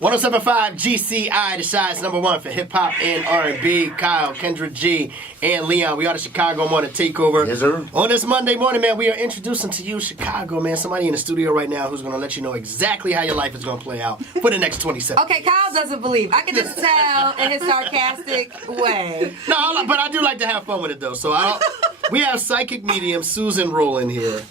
107.5 GCI, the size number one for hip hop and R&B. Kyle, Kendra G, and Leon. We are the Chicago Morning Takeover. Yes, sir. On this Monday morning, man, we are introducing to you Chicago, man. Somebody in the studio right now who's going to let you know exactly how your life is going to play out for the next 20 seconds. Okay, Kyle doesn't believe. I can just tell in his sarcastic way. No, but I do like to have fun with it, though. So we have psychic medium Susan Rowlen here.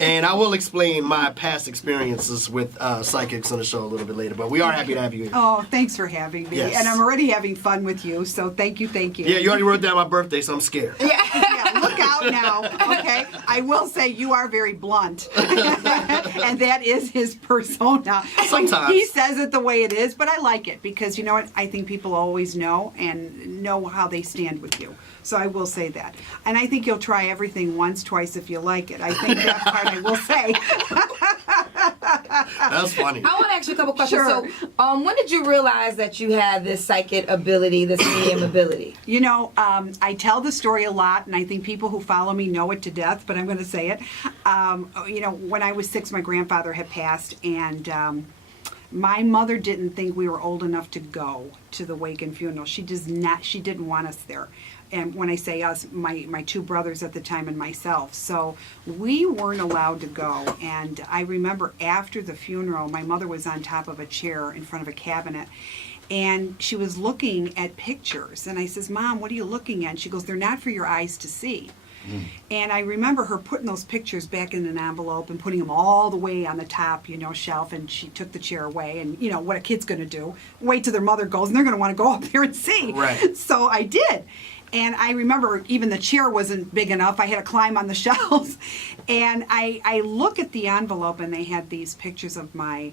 And I will explain my past experiences with psychics on the show a little bit later. But we are happy to have you here. Oh, thanks for having me. Yes. And I'm already having fun with you, so thank you. Yeah, you already wrote down my birthday, so I'm scared. Yeah, look out now, okay? I will say you are very blunt. And that is his persona. Sometimes. He says it the way it is, but I like it because, you know what, I think people always know and know how they stand with you. So I will say that. And I think you'll try everything once, twice if you like it. I think that part I will say. That's funny. I want to ask you a couple questions. Sure. So, when did you realize that you had this psychic ability, this medium ability? You know, I tell the story a lot, and I think people who follow me know it to death, but I'm going to say it. You know, when I was 6, my grandfather had passed, and my mother didn't think we were old enough to go to the wake and funeral. She didn't want us there. And when I say us, my 2 brothers at the time and myself. So we weren't allowed to go. And I remember after the funeral, my mother was on top of a chair in front of a cabinet. And she was looking at pictures. And I says, Mom, what are you looking at? And she goes, they're not for your eyes to see. And I remember her putting those pictures back in an envelope and putting them all the way on the top, you know, shelf. And she took the chair away. And, you know, what a kid's going to do, wait till their mother goes, and they're going to want to go up there and see. Right. So I did. And I remember even the chair wasn't big enough. I had to climb on the shelves. And I look at the envelope, and they had these pictures of my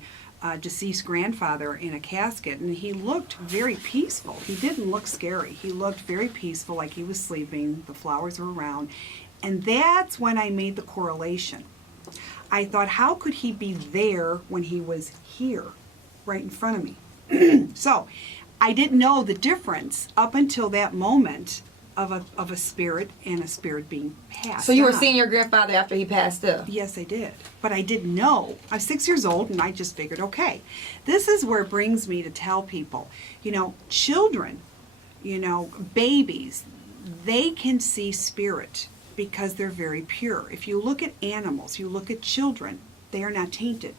deceased grandfather in a casket. And he looked very peaceful. He didn't look scary. He looked very peaceful, like he was sleeping. The flowers were around. And that's when I made the correlation. I thought, how could he be there when he was here, right in front of me? So I didn't know the difference up until that moment of a spirit and a spirit being passed. So you were on. seeing your grandfather after he passed up? Yes, I did. But I didn't know. I was 6 years old, and I just figured, okay, this is where it brings me to tell people, you know, children, you know, babies, they can see spirit because they're very pure. If you look at animals, you look at children, they are not tainted.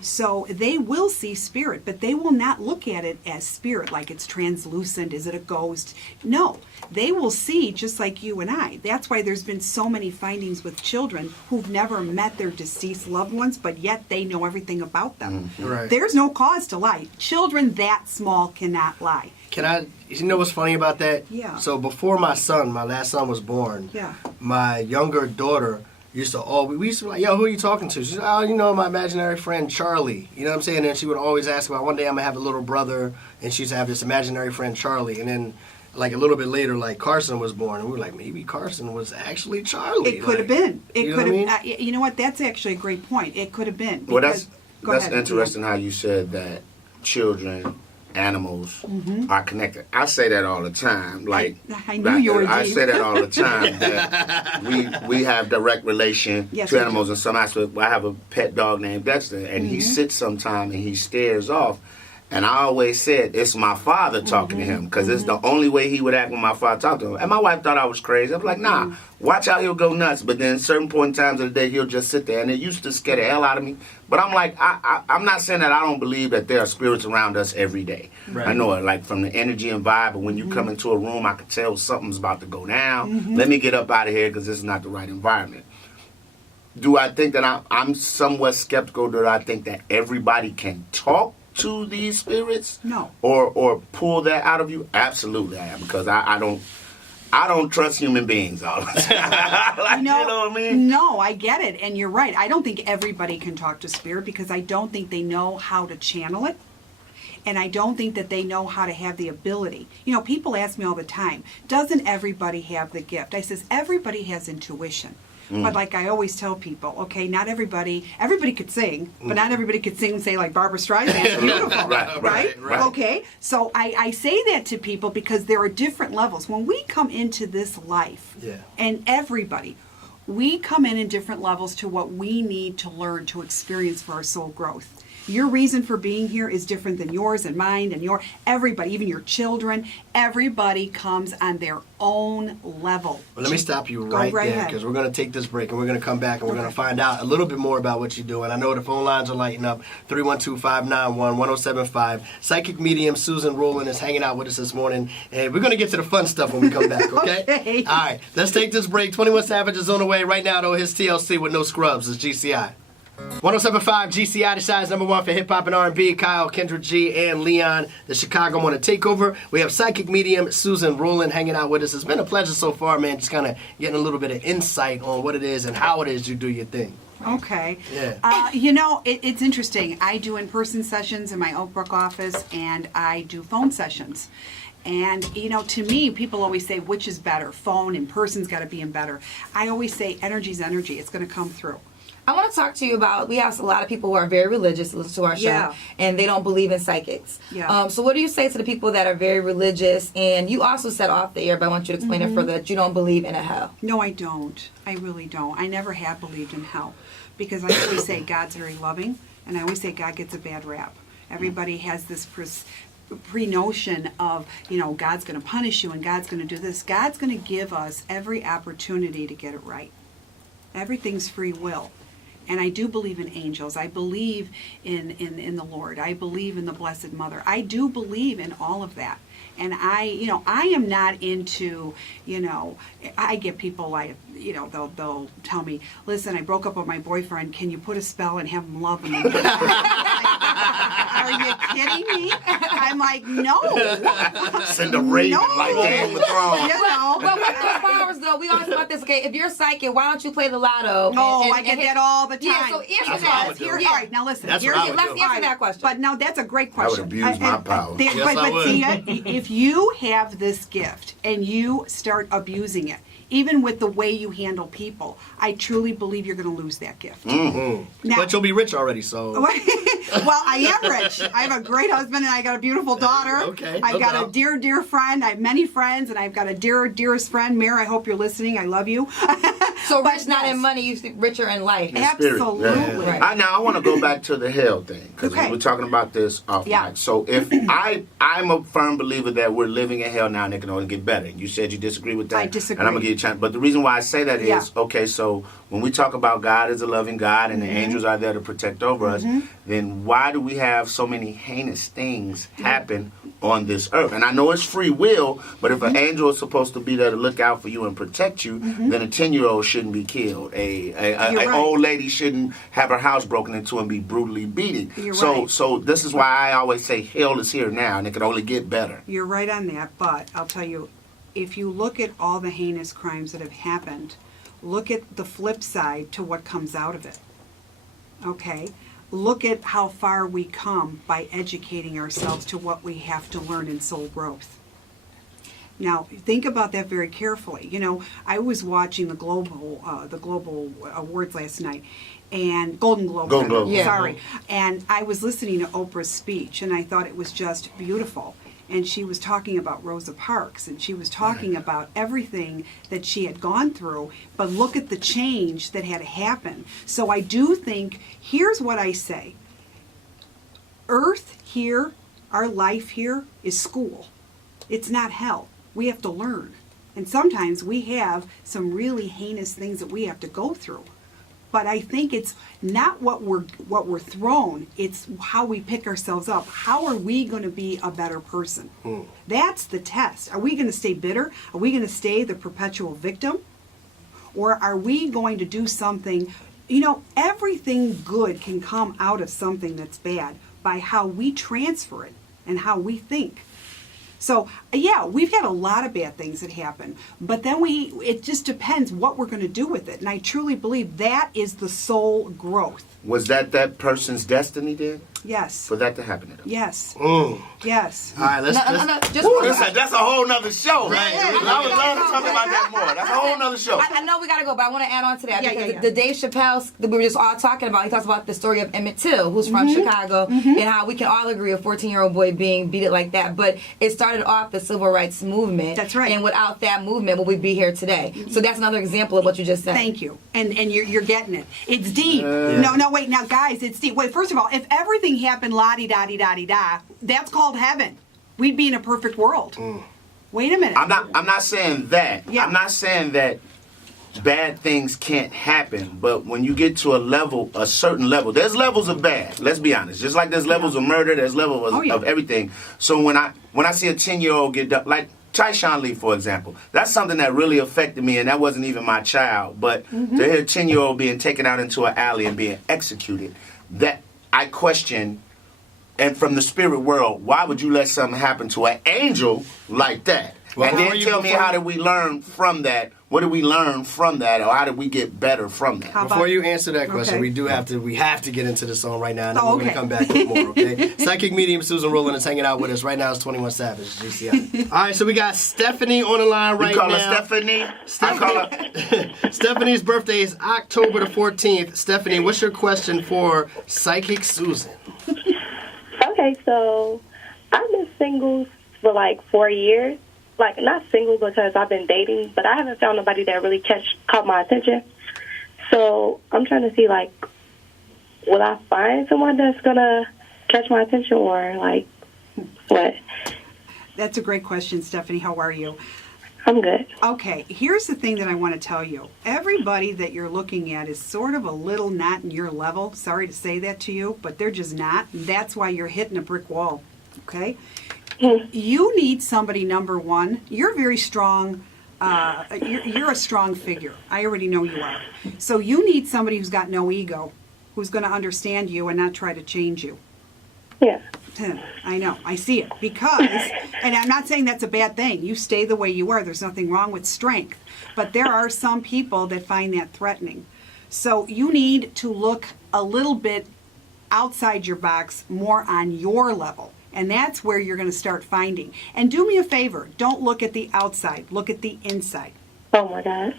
So they will see spirit, but they will not look at it as spirit, like it's translucent. Is it a ghost? No, they will see just like you and I. That's why there's been so many findings with children who've never met their deceased loved ones, but yet they know everything about them. Right. There's no cause to lie. Children that small cannot lie. You know what's funny about that? Yeah. So before my last son was born, Yeah. my younger daughter used to we used to be like, yo, who are you talking to? She's like, oh, you know, my imaginary friend Charlie. You know what I'm saying? And she would always ask about, one day I'm going to have a little brother, and she used to have this imaginary friend Charlie. And then, like, a little bit later, like, Carson was born, and we were like, maybe Carson was actually Charlie. It could have been. It you know could what have. I mean? You know what? That's actually a great point. It could have been. Well, because- Go that's ahead. interesting how you said that children, animals are connected. I say that all the time. Like I knew you were I deep. say that all the time. That we have direct relation Yes, to we animals in some aspect. I have a pet dog named Dexter, and he sits sometime and he stares off. And I always said, it's my father talking to him, because it's the only way he would act when my father talked to him. And my wife thought I was crazy. I was like, nah, watch how he'll go nuts. But then certain point in times of the day, he'll just sit there. And it used to scare the hell out of me. But I'm like, I'm not saying that I don't believe that there are spirits around us every day. Right. I know it, like from the energy and vibe. But when you come into a room, I can tell something's about to go down. Let me get up out of here, because this is not the right environment. Do I think that I'm somewhat skeptical? Do I think that everybody can talk to these spirits? No. Or pull that out of you? Absolutely I am, because I don't trust human beings all the time. Like, you know what I mean? No, I get it, and you're right. I don't think everybody can talk to spirit, because I don't think they know how to channel it. And I don't think that they know how to have the ability. You know, people ask me all the time, doesn't everybody have the gift? I says, everybody has intuition. But like I always tell people, okay, not everybody could sing, but not everybody could sing, say, like Barbara Streisand. Beautiful, right? Okay, so I say that to people because there are different levels. When we come into this life, and everybody, we come in different levels to what we need to learn to experience for our soul growth. Your reason for being here is different than yours and mine and everybody, even your children. Everybody comes on their own level. Well, let me stop you Go right there ahead. because we're going to take this break and we're going to come back and we're going to find out a little bit more about what you do. And I know the phone lines are lighting up. 312-591-1075. Psychic medium Susan Rowlen is hanging out with us this morning. And we're going to get to the fun stuff when we come back, okay? Okay. All right, let's take this break. 21 Savage is on the way right now, though. His TLC with no scrubs is GCI. 107.5 GCI decides number one for hip hop and R&B. Kyle, Kendra G, and Leon, the Chicago want to take over. We have psychic medium Susan Rowlen hanging out with us. It's been a pleasure so far, man. Just kind of getting a little bit of insight on what it is and how it is you do your thing. Okay. Yeah. It's interesting. I do in-person sessions in my Oak Brook office, and I do phone sessions. And, to me, people always say, which is better? Phone, in person's got to be in better. I always say, energy's energy. It's going to come through. I want to talk to you about, we have a lot of people who are very religious who listen to our show, Yeah. and they don't believe in psychics. Yeah. So what do you say to the people that are very religious? And you also said off the air, but I want you to explain it further, that you don't believe in a hell. No, I don't. I really don't. I never have believed in hell because I always say God's very loving, and I always say God gets a bad rap. Everybody has this pre-notion of, God's going to punish you and God's going to do this. God's going to give us every opportunity to get it right. Everything's free will. And I do believe in angels. I believe in the Lord. I believe in the Blessed Mother. I do believe in all of that. And I am not into, I get people like, they'll tell me, listen, I broke up with my boyfriend. Can you put a spell and have him love him? Are you kidding me? I'm like, no. Send a raven like Game of Thrones. But with those powers, though, we always about this, okay, if you're psychic, why don't you play the lotto? I get that all the time. Yeah, so answer That's what I that. would do. All right, now listen. That's what here's- I would Let's do. answer that question. But no, that's a great I would question. abuse my power. Yes, I but would. see, if you have this gift and you start abusing it, even with the way you handle people, I truly believe you're going to lose that gift. Now- But you'll be rich already, so. Well, I am rich. I have a great husband and I got a beautiful daughter. Okay, I've no got doubt. a dear, dear friend. I have many friends, and I've got a dearest friend. Mayor, I hope you're listening. I love you. So But rich not yes. in money, you think richer in life. Yeah. Absolutely. Right. Now I want to go back to the hell thing because Okay. we were talking about this off Yeah. mic. So if I'm a firm believer that we're living in hell now and it can only get better. You said you disagree with that. I disagree. And I'm gonna give you a chance. But the reason why I say that is Yeah. okay. So when we talk about God as a loving God and the angels are there to protect over us, then why do we have so many heinous things happen on this earth? And I know it's free will, but if an angel is supposed to be there to look out for you and protect you, then a 10-year-old shouldn't be killed. You're An right. old lady shouldn't have her house broken into and be brutally beaten. You're so right. so this is why I always say hell is here now and it can only get better. You're right on that, but I'll tell you, if you look at all the heinous crimes that have happened, look at the flip side to what comes out of it. Okay? Look at how far we come by educating ourselves to what we have to learn in soul growth. Now, think about that very carefully. I was watching the global awards last night, and Golden Globe. Golden Globe. Yeah. Sorry. And I was listening to Oprah's speech, and I thought it was just beautiful. And she was talking about Rosa Parks, and she was talking about everything that she had gone through, but look at the change that had happened. So I do think, here's what I say. Earth here, our life here, is school. It's not hell. We have to learn. And sometimes we have some really heinous things that we have to go through. But I think it's not what we're thrown, it's how we pick ourselves up. How are we going to be a better person? That's the test. Are we going to stay bitter? Are we going to stay the perpetual victim? Or are we going to do something? Everything good can come out of something that's bad by how we transfer it and how we think. So, yeah, we've had a lot of bad things that happen, but then it just depends what we're going to do with it. And I truly believe that is the soul growth. Was that person's destiny then? Yes. For that to happen to them? Yes. Mm. Yes. All right, let's. Just Ooh, that's a whole nother show. Right. I would love to talk about that more. That's a whole nother show. I know we gotta go, but I want to add on to that Yeah, because yeah. the Dave Chappelle that we were just all talking about, he talks about the story of Emmett Till, who's from Chicago, and how we can all agree a 14-year-old boy being beat like that. But it started off the civil rights movement. That's right. And without that movement, would we be here today? So that's another example of what you just said. Thank you. And you're getting it. It's deep. No, wait. Now, guys, it's deep. Wait, first of all, if everything everything happened la-di-da-di-da-di-da, that's called heaven. We'd be in a perfect world. Wait a minute. I'm not saying that. Yeah. I'm not saying that bad things can't happen, but when you get to a certain level, there's levels of bad. Let's be honest. Just like there's levels of murder, there's levels of everything. So when I see a 10-year-old get done, like Tyshawn Lee, for example, that's something that really affected me, and that wasn't even my child. But to hear a 10-year-old being taken out into an alley and being executed, that I question. And from the spirit world, why would you let something happen to an angel like that? Well, and then tell me, how did we learn from that? What did we learn from that, or how did we get better from that? How Before you answer that question, Okay. we have to get into the song right now, and then Oh, we're going to okay. come back with more, okay? Psychic medium Susan Rowlen is hanging out with us. Right now it's 21 Savage, GCI. All right, so we got Stephanie on the line right You call now. her Stephanie? I call her... Stephanie's birthday is October the 14th. Stephanie, what's your question for Psychic Susan? Okay, so I've been single for like 4 years. Like, not single because I've been dating, but I haven't found nobody that really caught my attention. So I'm trying to see, like, will I find someone that's going to catch my attention, or, like, what? That's a great question, Stephanie. How are you? I'm good. Okay, here's the thing that I want to tell you. Everybody that you're looking at is sort of a little not in your level. Sorry to say that to you, but they're just not. And that's why you're hitting a brick wall, okay? You need somebody, number one. You're very strong. You're a strong figure. I already know you are. So you need somebody who's got no ego, who's going to understand you and not try to change you. Yeah. I know. I see it. Because, and I'm not saying that's a bad thing. You stay the way you are. There's nothing wrong with strength. But there are some people that find that threatening. So you need to look a little bit outside your box, more on your level. And that's where you're going to start finding. And do me a favor. Don't look at the outside. Look at the inside. Oh, my God.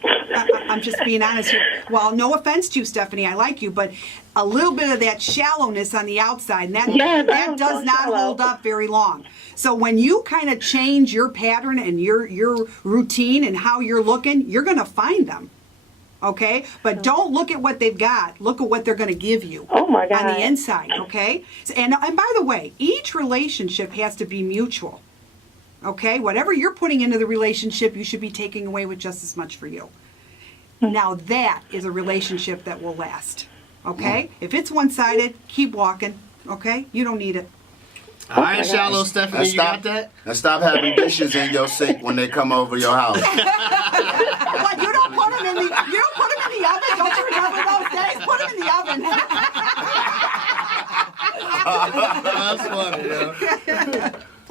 I'm just being honest here. Well, no offense to you, Stephanie. I like you, but a little bit of that shallowness on the outside, and that does not hold up very long. So when you kind of change your pattern and your routine and how you're looking, you're going to find them. Okay? But don't look at what they've got. Look at what they're going to give you. Oh, my God. On the inside, okay? And by the way, each relationship has to be mutual. Okay? Whatever you're putting into the relationship, you should be taking away with just as much for you. Now that is a relationship that will last. Okay? If it's one-sided, keep walking. Okay? You don't need it. All right, shallow Stephanie, you got that? And stop having dishes in your sink when they come over your house. What, you don't put them in the oven? Don't you remember those days? Put them in the oven. That's funny, yo.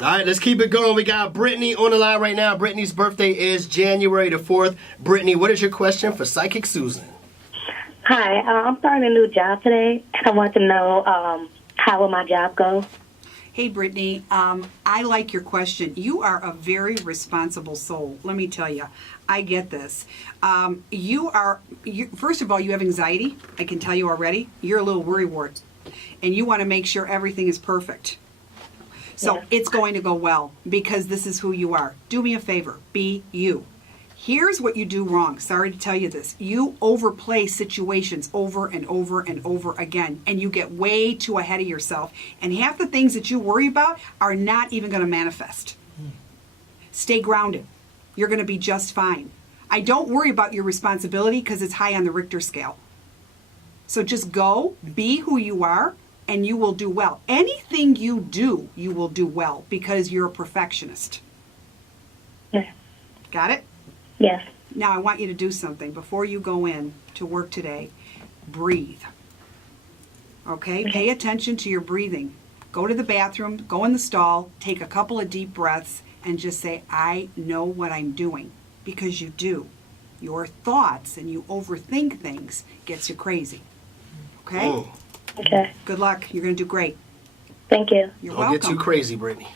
All right, let's keep it going. We got Britney on the line right now. Britney's birthday is January the 4th. Britney, what is your question for Psychic Susan? Hi, I'm starting a new job today, and I want to know how will my job go? Hey, Brittany, I like your question. You are a very responsible soul. Let me tell you, I get this. First of all, you have anxiety. I can tell you already. You're a little worrywart, and you want to make sure everything is perfect. So Yeah. it's going to go well because this is who you are. Do me a favor. Be you. Here's what you do wrong. Sorry to tell you this. You overplay situations over and over and over again, and you get way too ahead of yourself. And half the things that you worry about are not even going to manifest. Stay grounded. You're going to be just fine. I don't worry about your responsibility because it's high on the Richter scale. So just go, be who you are, and you will do well. Anything you do, you will do well because you're a perfectionist. Yeah. Got it? Yes. Now I want you to do something before you go in to work today. Breathe. Okay? Pay attention to your breathing. Go to the bathroom, go in the stall, take a couple of deep breaths, and just say, I know what I'm doing. Because you do. Your thoughts and you overthink things gets you crazy. Okay? Oh, Okay. Good luck. You're going to do great. Thank you. You're don't welcome. get too crazy, Britney.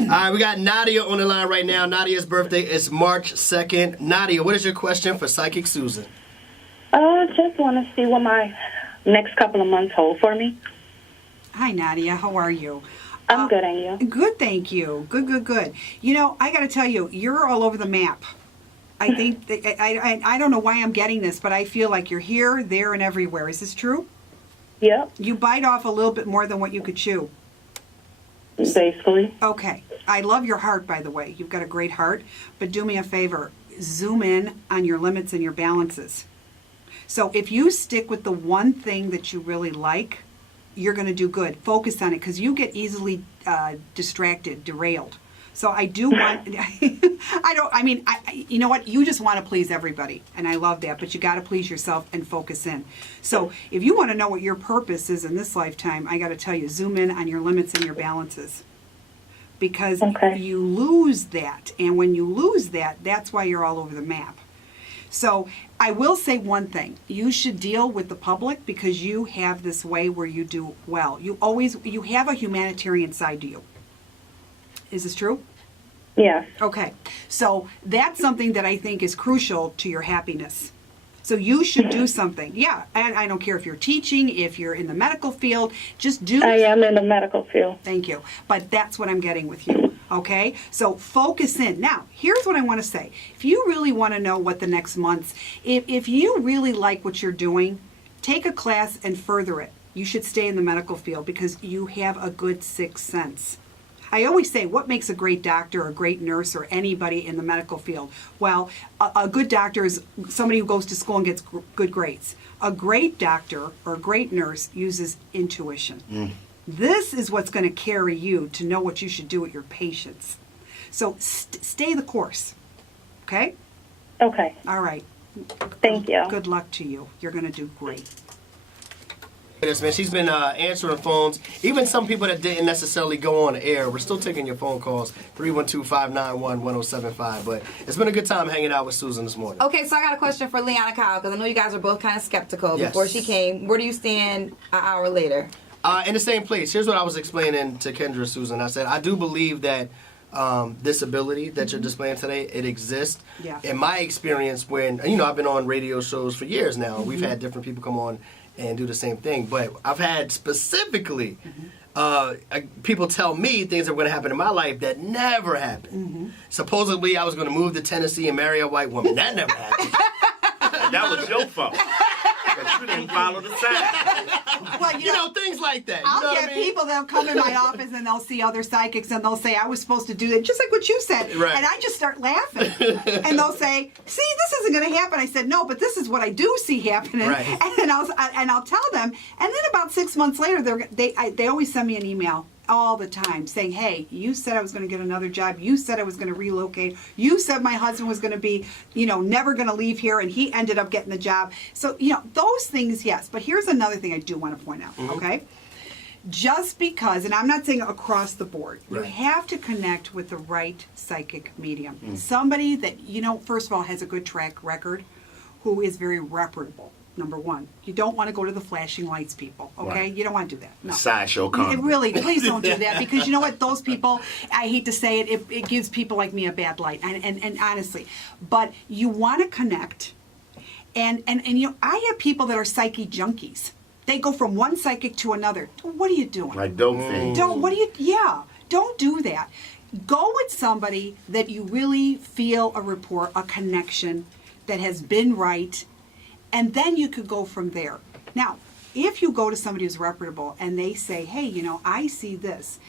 All right, we got Nadia on the line right now. Nadia's birthday is March 2nd. Nadia, what is your question for Psychic Susan? Just want to see what my next couple of months hold for me. Hi, Nadia. How are you? I'm good, and you? Good, thank you. Good. You know, I got to tell you, you're all over the map. I think that, I don't know why I'm getting this, but I feel like you're here, there, and everywhere. Is this true? Yep, You bite off a little bit more than what you could chew. basically. Okay. I love your heart, by the way. You've got a great heart. But do me a favor. Zoom in on your limits and your balances. So if you stick with the one thing that you really like, you're going to do good. Focus on it because you get easily distracted, derailed. So I do want, you know what? You just want to please everybody. And I love that. But you got to please yourself and focus in. So if you want to know what your purpose is in this lifetime, I got to tell you, zoom in on your limits and your balances. Because Okay. you lose that. And when you lose that, that's why you're all over the map. So I will say one thing. You should deal with the public because you have this way where you do well. You have a humanitarian side to you. Is this true? Yes. Okay. So that's something that I think is crucial to your happiness. So you should do something. Yeah. And I don't care if you're teaching, if you're in the medical field, just do. I am in the medical field. Thank you. But that's what I'm getting with you. Okay? So focus in. Now, here's what I want to say. If you really want to know what the next month's, if you really like what you're doing, take a class and further it. You should stay in the medical field because you have a good sixth sense. I always say, what makes a great doctor, a great nurse, or anybody in the medical field? Well, a good doctor is somebody who goes to school and gets good grades. A great doctor or a great nurse uses intuition. This is what's going to carry you to know what you should do with your patients. So stay the course. Okay? Okay. All right. Thank you. Good luck to you. You're going to do great. Yes, man. She's been answering phones. Even some people that didn't necessarily go on air. We're still taking your phone calls. 312-591-1075. But it's been a good time hanging out with Susan this morning. Okay, so I got a question for Leanna Kyle because I know you guys are both kind of skeptical Yes. before she came. Where do you stand an hour later? In the same place. Here's what I was explaining to Kendra, Susan. I said, I do believe that this ability that you're displaying today, it exists. Yeah. In my experience, when, I've been on radio shows for years now. We've had different people come on and do the same thing. But I've had specifically people tell me things that were going to happen in my life that never happened. Supposedly, I was going to move to Tennessee and marry a white woman. That never happened. That was your fault. Because you didn't follow the sign. Well, things like that. I'll get people that'll come in my office and they'll see other psychics and they'll say, I was supposed to do that, just like what you said. Right. And I just start laughing. And they'll say, see, this isn't going to happen. I said, no, but this is what I do see happening. Right. And I'll tell them. And then about 6 months later, they always send me an email all the time saying, hey, you said I was going to get another job. You said I was going to relocate. You said my husband was going to be, never going to leave here, and he ended up getting the job. So, those things, yes. But here's another thing I do want to point out, okay? Just because, and I'm not saying across the board, you Right. have to connect with the right psychic medium. Somebody that, first of all, has a good track record, who is very reputable. Number one, you don't want to go to the flashing lights people, okay? Right. You don't want to do that. No. Sideshow carnival. Really, please don't do that because you know what? Those people, I hate to say it, it gives people like me a bad light, and honestly. But you want to connect, and I have people that are psychic junkies. They go from one psychic to another. What are you doing? Like dope things. Don't do that. Go with somebody that you really feel a rapport, a connection that has been right. And then you could go from there. Now, if you go to somebody who's reputable and they say, hey, I see this,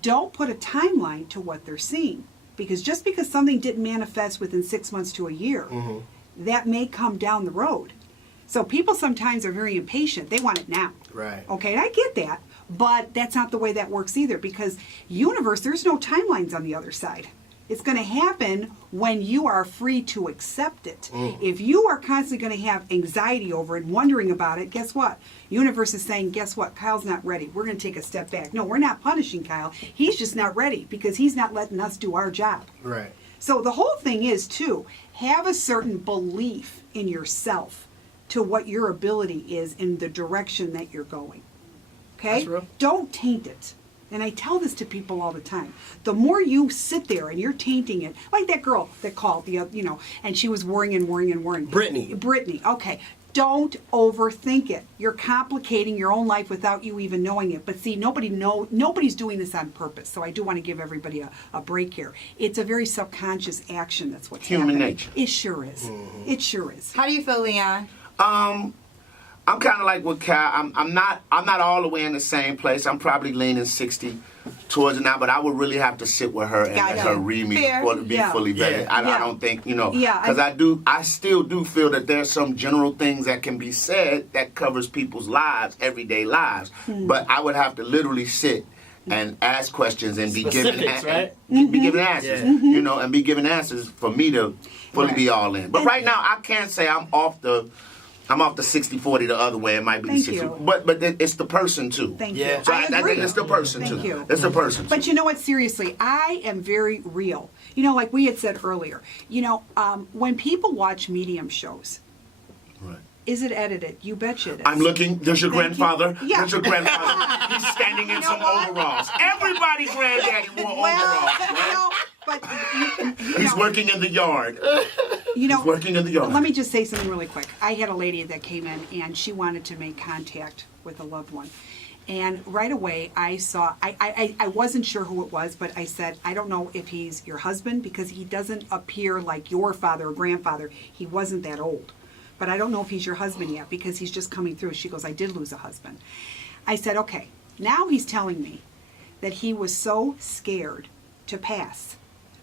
don't put a timeline to what they're seeing. Because just because something didn't manifest within 6 months to a year, that may come down the road. So people sometimes are very impatient. They want it now. Right. Okay, and I get that. But that's not the way that works either. Because universe, there's no timelines on the other side. It's going to happen when you are free to accept it. If you are constantly going to have anxiety over it, wondering about it, guess what? Universe is saying, guess what? Kyle's not ready. We're going to take a step back. No, we're not punishing Kyle. He's just not ready because he's not letting us do our job. Right. So the whole thing is, too, have a certain belief in yourself to what your ability is in the direction that you're going. Okay? That's real. Don't taint it. And I tell this to people all the time. The more you sit there and you're tainting it, like that girl that called, and she was worrying and worrying and worrying. Britney. Okay. Don't overthink it. You're complicating your own life without you even knowing it. But see, nobody's doing this on purpose. So I do want to give everybody a break here. It's a very subconscious action. That's what's Human happening. nature. It sure is. It sure is. How do you feel, Leon? I'm kind of like with Cal. I'm not all the way in the same place. I'm probably leaning 60 towards it now, but I would really have to sit with her and let her read me Fair. before to be fully vetted. Yeah. I don't think, Yeah, because I still do feel that there's some general things that can be said that covers people's lives, everyday lives, but I would have to literally sit and ask questions and be given Specifics, right? be given answers, Yeah. and be given answers for me to fully be all in. But right now, I can't say I'm off the 60-40 the other way. It might be Thank 60, you. but it's the person too. Thank Yeah. you. So I I agree. think it's the person Thank too. you. It's the person. But you know what? Seriously, I am very real. Like we had said earlier, when people watch medium shows, Right. is it edited? You betcha it is. I'm looking. There's your Thank you. grandfather. Yeah. There's your grandfather. He's standing in You know some what? overalls. Everybody's granddaddy wore overalls. Right? But He's working in the yard. He's working in the yard. Let me just say something really quick. I had a lady that came in and she wanted to make contact with a loved one. And right away I saw, I wasn't sure who it was, but I said, I don't know if he's your husband because he doesn't appear like your father or grandfather. He wasn't that old. But I don't know if he's your husband yet because he's just coming through. She goes, I did lose a husband. I said, okay. Now he's telling me that he was so scared to pass.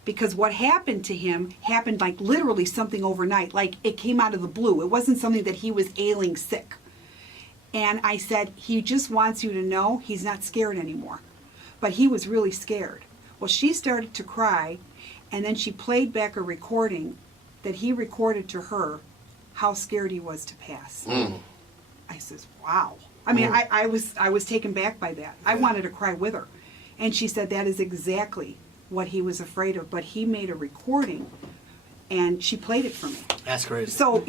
Because what happened to him happened like literally something overnight. Like it came out of the blue. It wasn't something that he was ailing sick. And I said, he just wants you to know he's not scared anymore. But he was really scared. Well, she started to cry, and then she played back a recording that he recorded to her how scared he was to pass. I says, wow. I mean, I was taken back by that. I wanted to cry with her. And she said that is exactly what he was afraid of. But he made a recording, and she played it for me. That's crazy. So,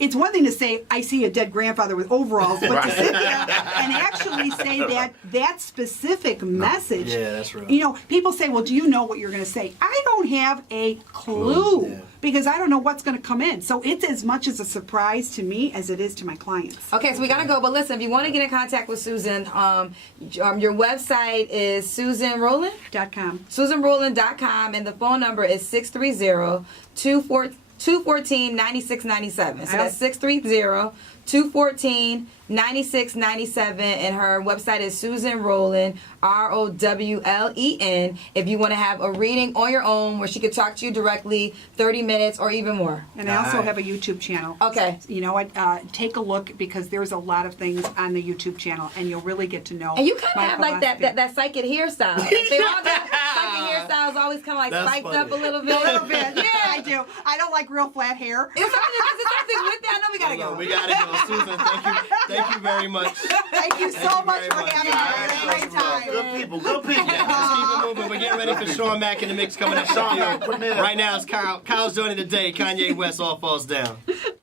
it's one thing to say, I see a dead grandfather with overalls, but to sit there and actually say that specific message. Yeah, that's real. People say, well, do you know what you're going to say? I don't have a clue. Yeah. Because I don't know what's going to come in. So it's as much as a surprise to me as it is to my clients. Okay, so we gotta go. But listen, if you want to get in contact with Susan, your website is .com. SusanRowlen.com, and the phone number is 630-214-9697. So that's 630-214-9697, and her website is Susan Rowlen, Rowlen. If you want to have a reading on your own where she could talk to you directly, 30 minutes or even more. And I also have a YouTube channel. Okay. You know what? Take a look because there's a lot of things on the YouTube channel, and you'll really get to know. And you kind of my have like philosophy. that psychic hairstyle. They all got psychic hairstyles, always kind of like That's spiked funny. up a little bit. A little bit. Yeah, I do. I don't like real flat hair. Is something with that? No, we gotta go. We gotta go, Susan. Thank you very much. Thank you so you much very for much. having me. I had a great time. Good people. Good people. Let's keep it moving. We're getting ready for Sean Mack in the mix coming up. Sean Mack, put me in. Right now, it's Kyle's joining the day. Kanye West, All Falls Down.